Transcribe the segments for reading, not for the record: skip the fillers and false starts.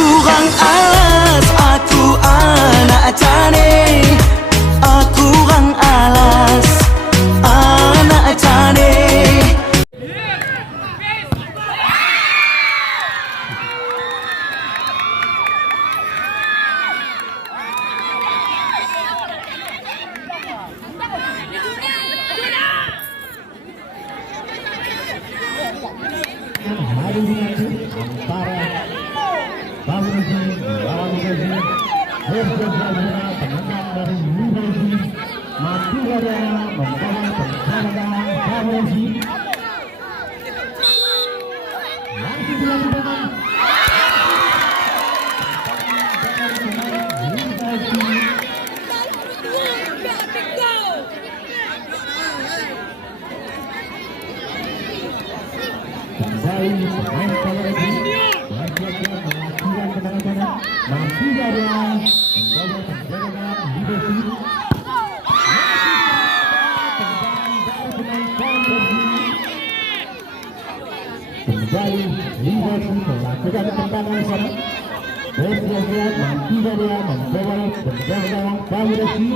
kurang alas, aku anak cane. Aku kurang alas, anak cane. Hari ini antara Bawuji lawan Bawuji, berjaya penendang dari Bawuji, Madura membawa penendang Bawuji, langsung dilakukan. Kembali pemain Bawuji berjaya mengajukan tendangan Madura membawa penendang Bawuji. Kembali Bawuji melakukan tendangan sana. Berjaya Madura membawa penendang Bawuji.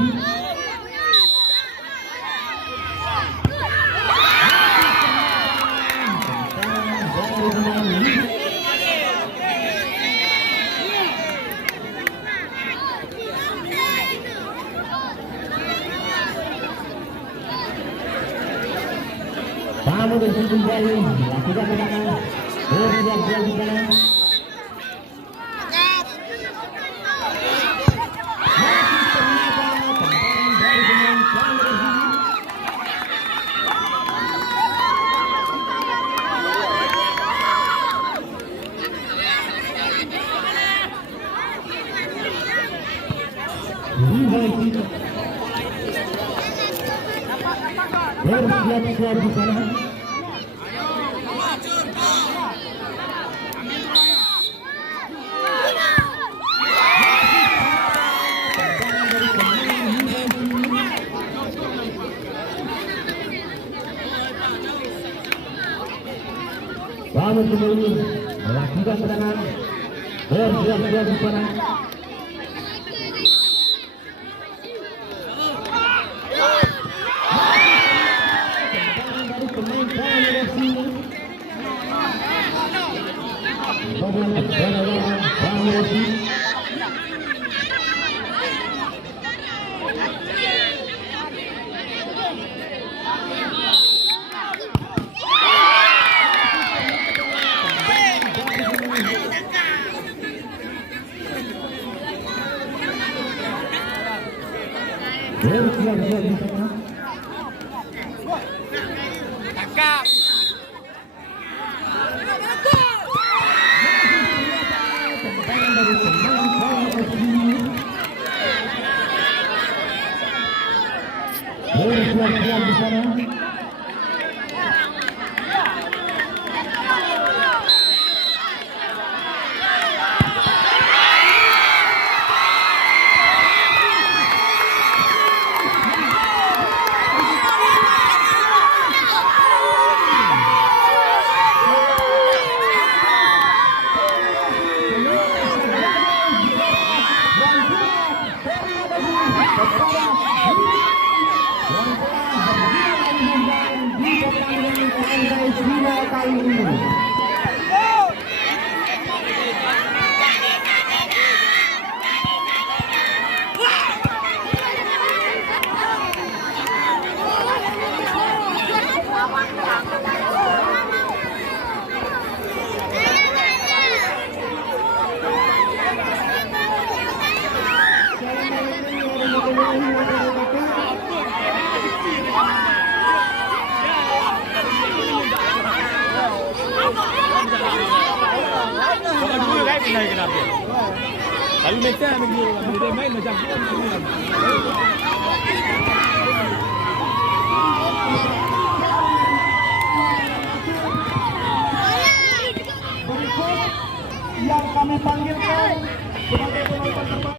Kamu bersih kembali melakukan tendangan. Berjaya di sana. Bersiap-siap di sana. Kamu kembali melakukan tendangan. Bersiap-siap di sana. Bersiap-siap di sana. Lalu mereka dia main macam tu. Berikut yang kami panggilkan sebagai penonton terbaik.